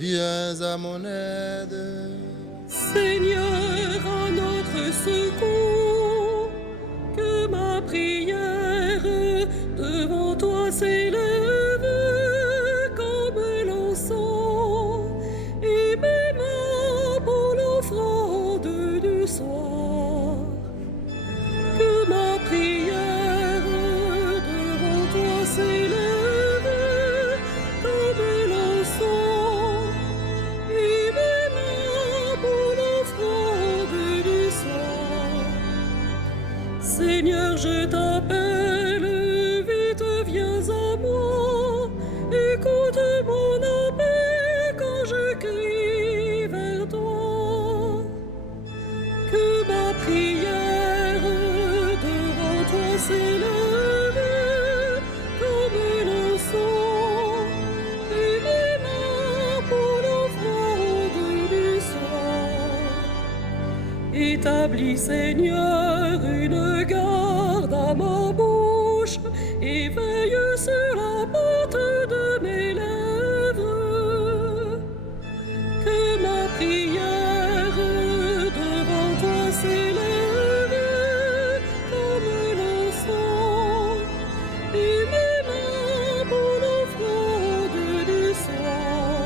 viens à mon aide. Seigneur, à notre secours, que ma prière devant toi s'élève comme l'encens, et mes mains pour l'offrande du soir. Que ma prière devant toi s'élève comme l'encens, et mes mains pour l'offrande du soir. Seigneur, je t'appelle, vite viens à moi, écoute mon appel quand je crie vers toi. Que ma prière devant toi s'élève comme l'encens, et mes mains pour l'offrande du soir. Établis, Seigneur, une garde à ma bouche, et veille sur la porte de mes lèvres. Que ma prière devant toi s'élève comme l'encens, et mes mains pour l'offrande du soir.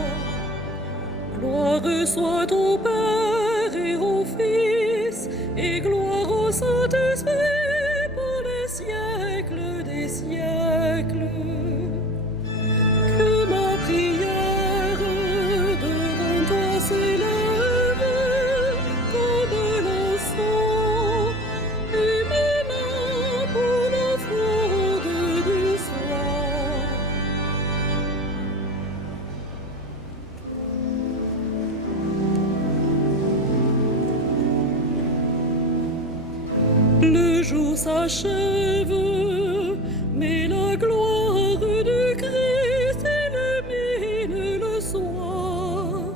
Gloire soit au Père et au Fils, et gloire au Saint-Esprit pour les siècles des siècles. Que ma prière devant toi s'élève comme l'encens, et mes mains pour l'offrande du soir. Le jour s'achève, mais la gloire du Christ illumine le soir.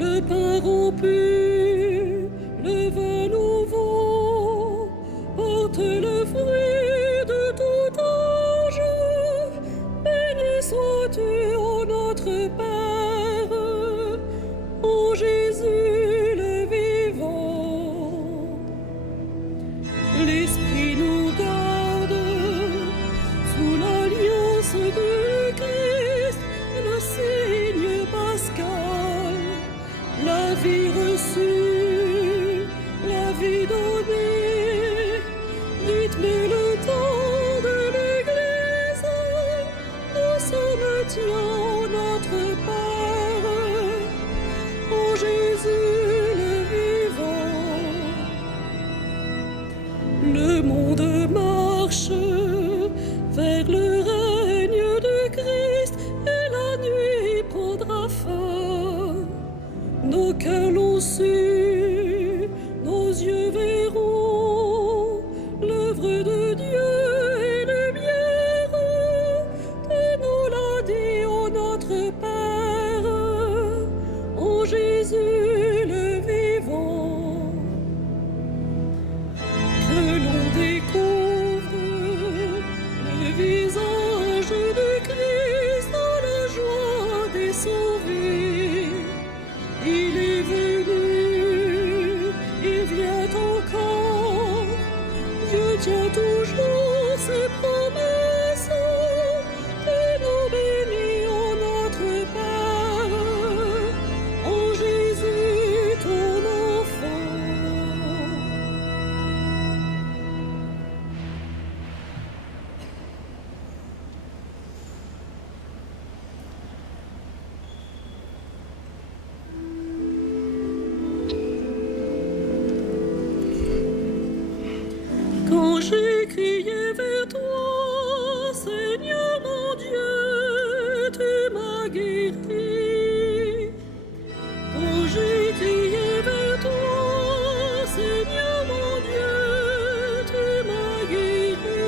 Le pain rompu, le vin nouveau, porte le fruit de tout âge. Béni sois-tu, ô notre Père, ô Jésus le vivant. L'Esprit nous garde sous l'alliance du Christ, le signe pascal, la vie reçue, la vie donnée, rythme le temps de l'Église, nous sommes notre Père, ô Jésus le vivant. Le monde marche vers le règne du Christ, et la nuit prendra fin. Nos cœurs l'ont su, nos yeux verront l'œuvre de Dieu et lumière. Tu nous l'as dit, ô notre Père, ô Jésus le vivant. Que l'on découvre le visage du Christ dans la joie des sauvés. Il est venu, il vient encore. Dieu tient toujours ses promesses. Tu nous bénis, ô notre Père, ô Jésus ton enfant. Quand j'ai crié vers toi, Seigneur mon Dieu, tu m'as guéri. Quand j'ai crié vers toi, Seigneur mon Dieu, tu m'as guéri.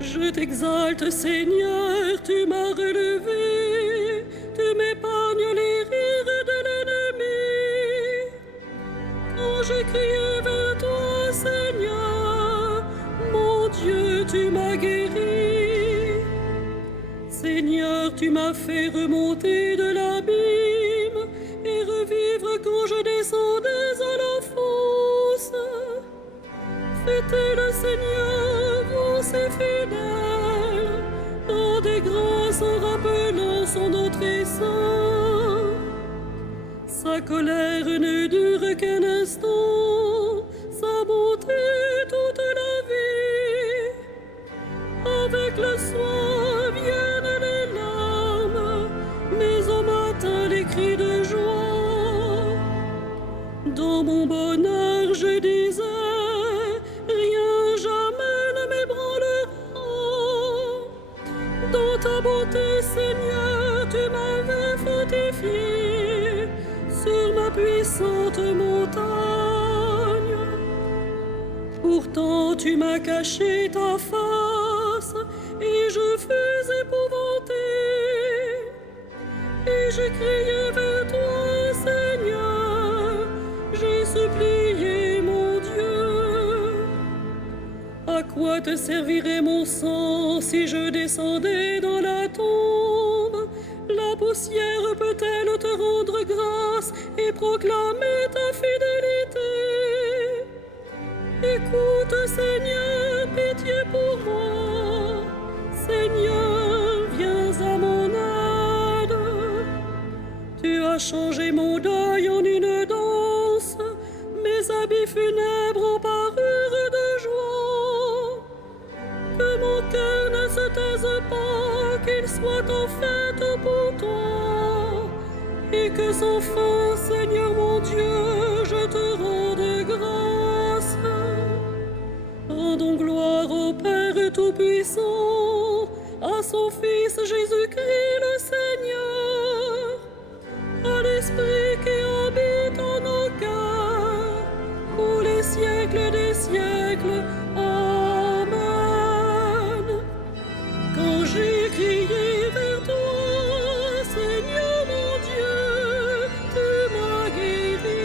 Je t'exalte, Seigneur, tu m'as relevé, tu m'épargnes les rires de l'ennemi. Quand j'ai crié vers toi, Seigneur, mon Dieu, tu m'as guéri. Seigneur tu m'as fait remonter de l'abîme et revivre quand je descendais à la fosse. Fêtez le Seigneur, vous ses fidèles, rendez grâce en rappelant son nom très saint. Sa colère ne dure qu'un instant, sa bonté toute la vie. Avec le soir viennent les larmes, mais au matin les cris de joie. Dans mon bonheur je disais, rien jamais ne m'ébranlera. Dans ta beauté, Seigneur, tu m'avais fortifié sur ma puissante montagne. Pourtant tu m'as caché ta face et je fus épouvanté. Et j'ai crié vers toi, Seigneur, j'ai supplié mon Dieu. À quoi te servirait mon sang si je descendais dans la tombe? La poussière peut-elle te rendre grâce et proclamer ta fidélité? Écoute, Seigneur, pitié pour moi. Seigneur, viens à mon aide. Tu as changé mon deuil en une danse, mes habits funèbres en parure de joie. Que mon cœur ne se taise pas, qu'il soit en fête pour toi, et que sans fin, Seigneur mon Dieu, je te rende grâce. Rendons gloire au Père Tout-Puissant, à son Fils Jésus-Christ le Seigneur, à l'Esprit qui habite en nos cœurs, pour les siècles des siècles. Amen. Quand j'ai crié vers toi, Seigneur mon Dieu, tu m'as guéri.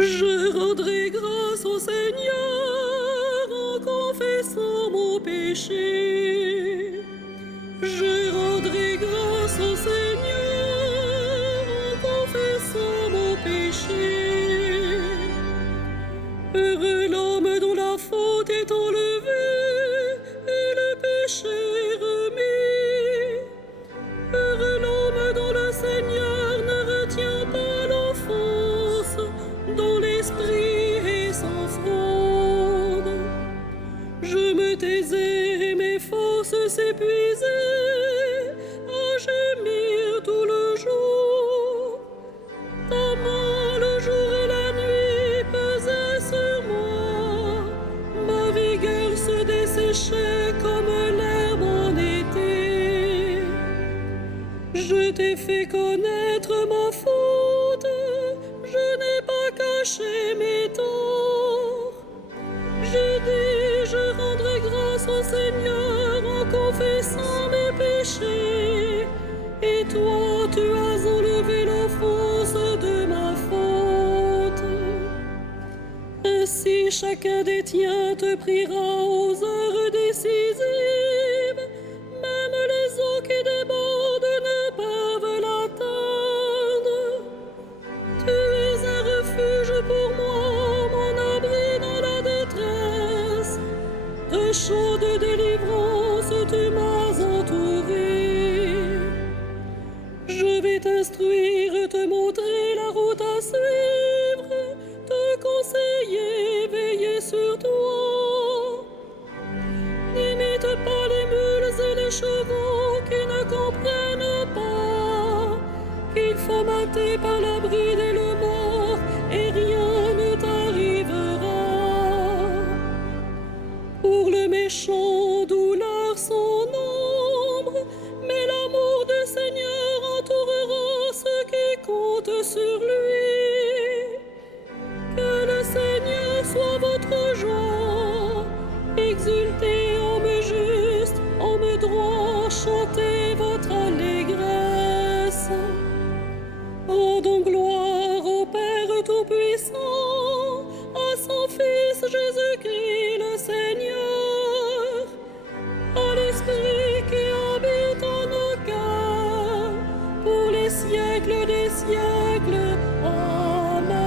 Je rendrai grâce au Seigneur en confessant mon péché. Je rendrai grâce au Seigneur en confessant mon péché. Heureux l'homme dont la faute est enlevée et le péché remis. Heureux l'homme dont le Seigneur ne retient pas l'offense, dont l'esprit est sans fraude. Je me taisais et mes forces s'épuisaient à gémir tout le jour. Ta main le jour et la nuit pesait sur moi. Ma vigueur se desséchait comme l'herbe en été. Je t'ai fait connaître ma faute, je n'ai pas caché mes torts. J'ai dit, je rendrai grâce au Seigneur en confessant mes péchés. Et toi, tu as enlevé l'offense de ma faute. Ainsi et chacun des tiens te priera aux heures décisives. Même les eaux qui débordent ne peuvent l'atteindre. Tu es un refuge pour moi, mon abri dans la détresse. De chaude délivrance, tu m'as entouré. Je vais t'instruire, te montrer la route à suivre, te conseiller, veiller sur toi. N'imite pas les mules et les chevaux qui ne comprennent pas qu'il faut mater par la bride et le mort et rien ne t'arrivera. Pour le méchant, douleur son ombre, mais l'amour du Seigneur entourera ceux qui comptent sur lui. Que le Seigneur soit votre joie, exultez homme juste, homme droit, chantez votre allégresse. Rendons gloire au Père Tout-Puissant, à son Fils Jésus-Christ le Seigneur, à l'Esprit qui habite en nos cœurs, pour les siècles des siècles. Amen.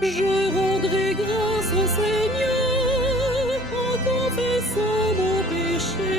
Je rendrai grâce au Seigneur en confessant mon péché.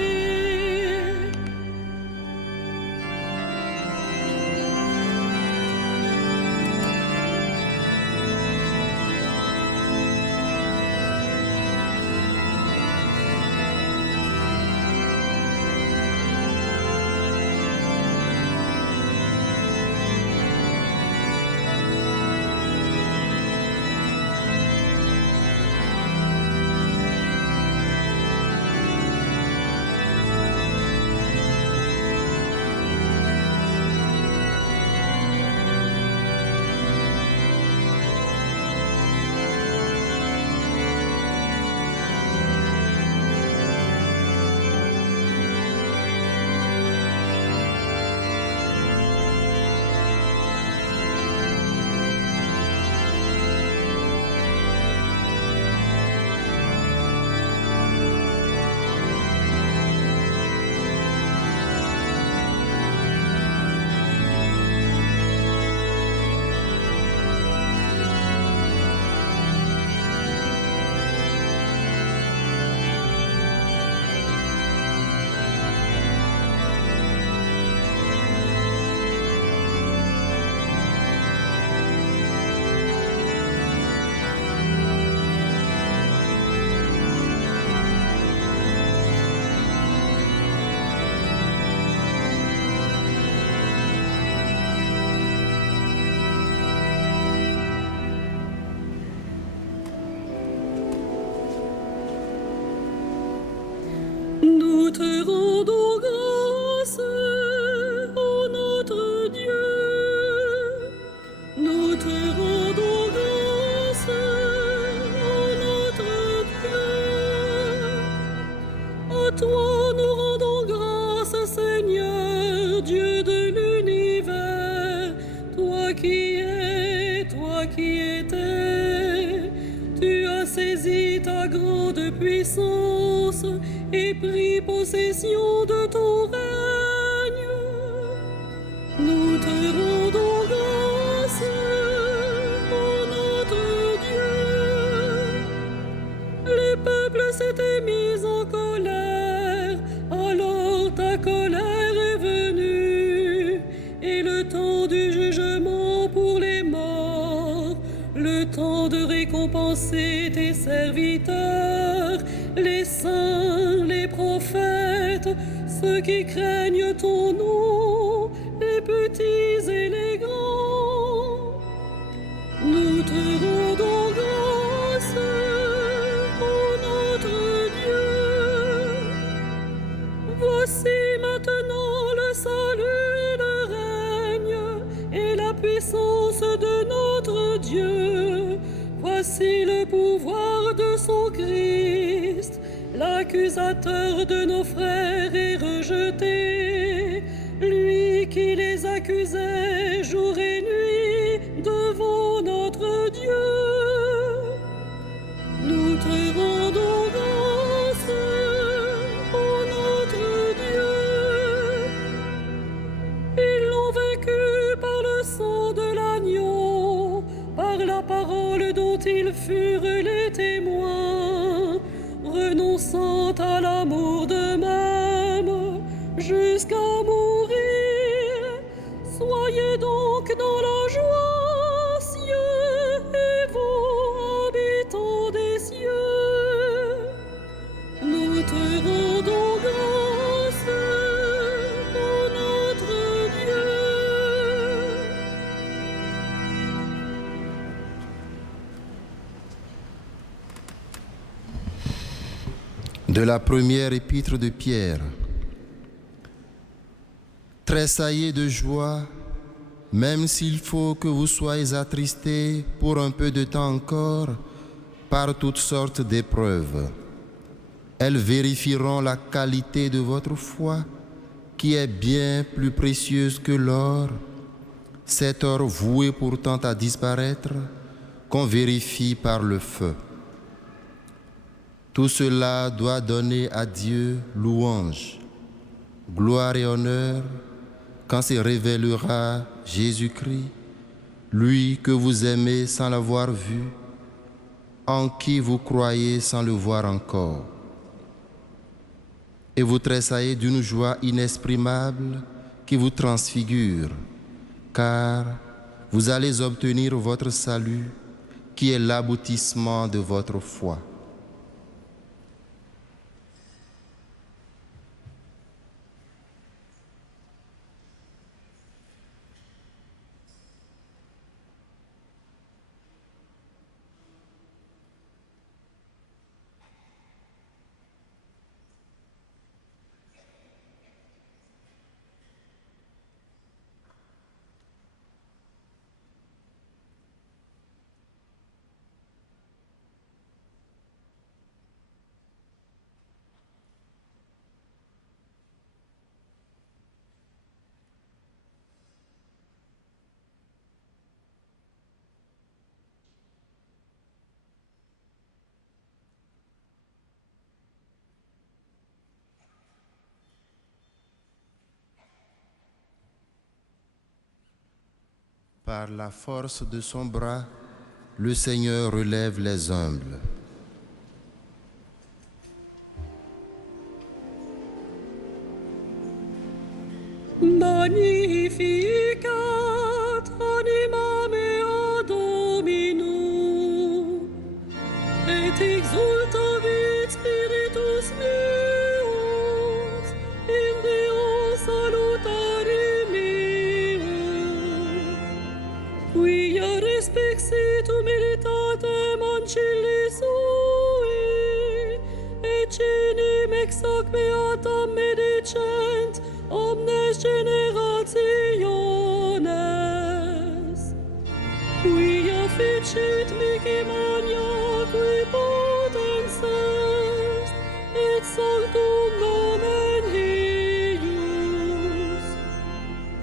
Nous te rendons grâce, ô notre Dieu. Nous te rendons grâce, ô notre Dieu. À toi nous rendons grâce, Seigneur, Dieu de l'univers. Toi qui es, toi qui étais, tu as saisi ta grande puissance et pris possession de ton règne. Nous te rendons grâce, ô notre Dieu. Les peuples s'étaient mis en colère, alors ta colère est venue, et le temps du jugement pour les morts, le temps de récompenser tes serviteurs, les saints, les prophètes, ceux qui craignent ton nom, les petits et les grands. Nous te rendons grâce, ô notre Dieu. Voici maintenant le salut et le règne et la puissance de notre Dieu. Voici le pouvoir de son Christ. L'accusateur de nos frères est rejeté, lui qui les accusait jour et nuit devant notre Dieu. furent les témoins, renonçant à l'amour d'eux-mêmes jusqu'à mourir. Soyez donc dans la joie, cieux, et vous, habitants des cieux. Nous te rendons grâce, ô notre Dieu. De la première épître de Pierre. Tressaillez de joie, même s'il faut que vous soyez attristés pour un peu de temps encore par toutes sortes d'épreuves. Elles vérifieront la qualité de votre foi, qui est bien plus précieuse que l'or, cet or voué pourtant à disparaître, qu'on vérifie par le feu. Tout cela doit donner à Dieu louange, gloire et honneur quand se révélera Jésus-Christ, lui que vous aimez sans l'avoir vu, en qui vous croyez sans le voir encore. Et vous tressaillez d'une joie inexprimable qui vous transfigure, car vous allez obtenir votre salut, qui est l'aboutissement de votre foi. Par la force de son bras, le Seigneur relève les humbles. Magnificat anima mea Dominum, et exultavit spiritus meus in Deo salutare meum. Quia respexit humilitatem ancilli sui, et cenim ex hoc beatam medicent omnes generationes. Quia ficit mihi magna qui potens est, et sanctum nomen eius.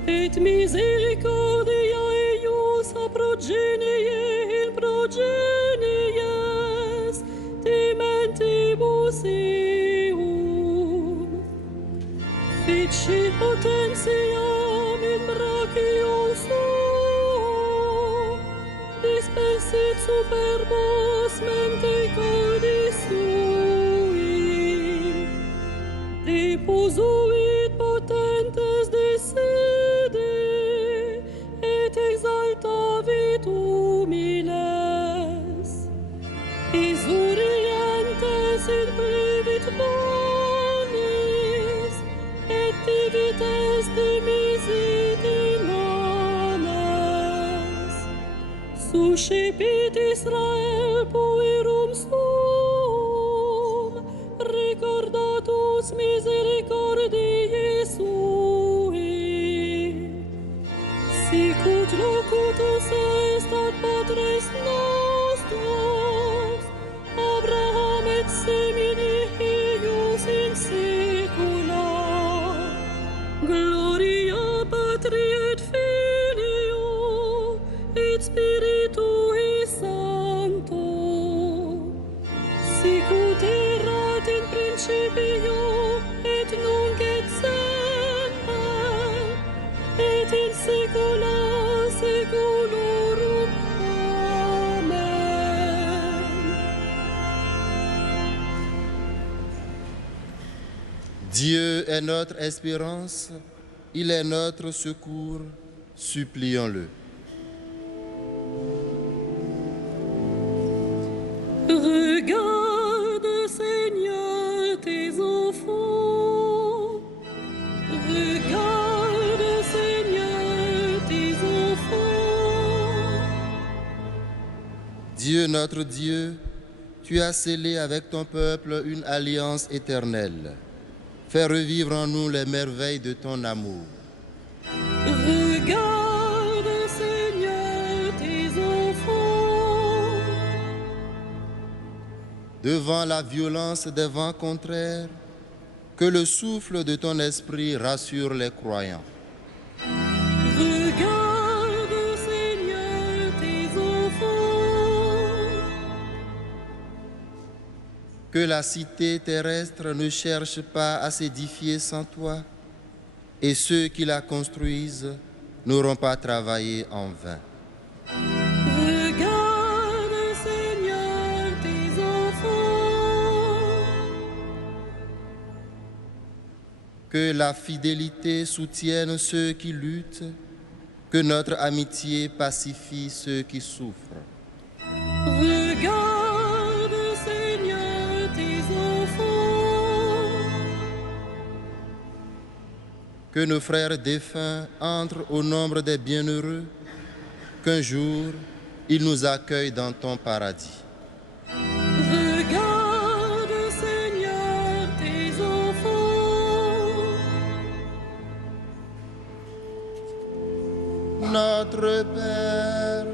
Et misericordia eius a progenie in progenies dementibus eum. Ficit potentiam in brachio suo, dispensit superbos mente cordis sui, deposuit potentes de sede, et exaltavit humiles, isurientes in plevit bonis, et divites dimisit in homines. Suscipit Israel puerum suum, recordatus misericordiae sui. Sicut locutus est ad patres nostros, Abraham et semini eius in saecula. Gloria Patri et Filio et Spiritui Sancto, sicut erat in principio et nunc et semper et in saecula saeculorum. Amen. Dieu est notre espérance, il est notre secours, supplions-le. Regarde, Seigneur, tes enfants. Regarde, Seigneur, tes enfants. Dieu notre Dieu, tu as scellé avec ton peuple une alliance éternelle. Fais revivre en nous les merveilles de ton amour. Regarde, Seigneur, tes enfants. Devant la violence des vents contraires, que le souffle de ton esprit rassure les croyants. Regarde, Seigneur, tes enfants. Que la cité terrestre ne cherche pas à s'édifier sans toi, et ceux qui la construisent n'auront pas travaillé en vain. Regarde, Seigneur, tes enfants. Que la fidélité soutienne ceux qui luttent, que notre amitié pacifie ceux qui souffrent. Regarde, Seigneur, tes enfants. Que nos frères défunts entrent au nombre des bienheureux, qu'un jour ils nous accueillent dans ton paradis. Regarde, Seigneur, tes enfants. Notre Père,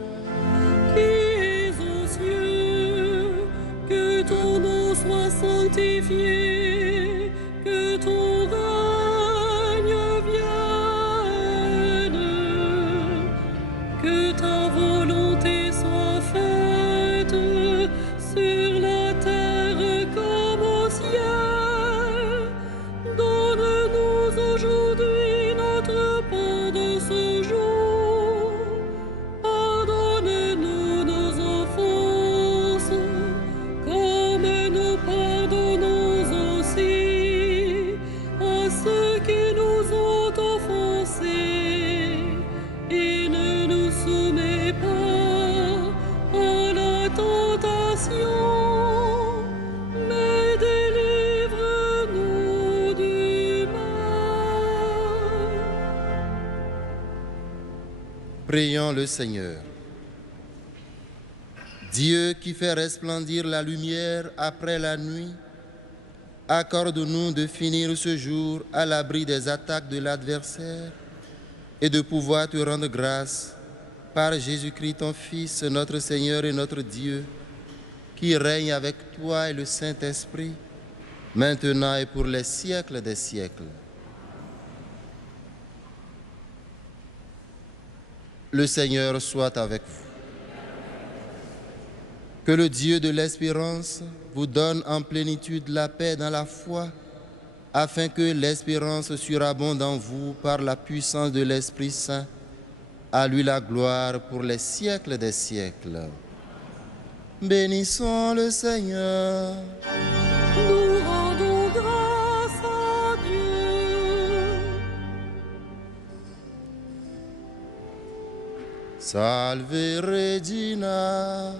Qui es aux cieux, que ton nom soit sanctifié, que ton règne vienne, que ta volonté soit faite sur la terre comme au ciel. Donne-nous aujourd'hui notre pain de ce jour. Pardonne-nous nos offenses, comme nous pardonnons aussi à ceux qui nous ont offensés. Et ne nous soumets pas à la tentation, mais délivre-nous du mal. prions le Seigneur. Dieu qui fait resplendir la lumière après la nuit, accorde-nous de finir ce jour à l'abri des attaques de l'adversaire et de pouvoir te rendre grâce par Jésus-Christ, ton Fils, notre Seigneur et notre Dieu, qui règne avec toi et le Saint-Esprit, maintenant et pour les siècles des siècles. Le Seigneur soit avec vous. Que le Dieu de l'espérance vous donne en plénitude la paix dans la foi, afin que l'espérance surabonde en vous par la puissance de l'Esprit Saint. À lui la gloire pour les siècles des siècles. Bénissons le Seigneur. Nous rendons grâce à Dieu. Salve Regina.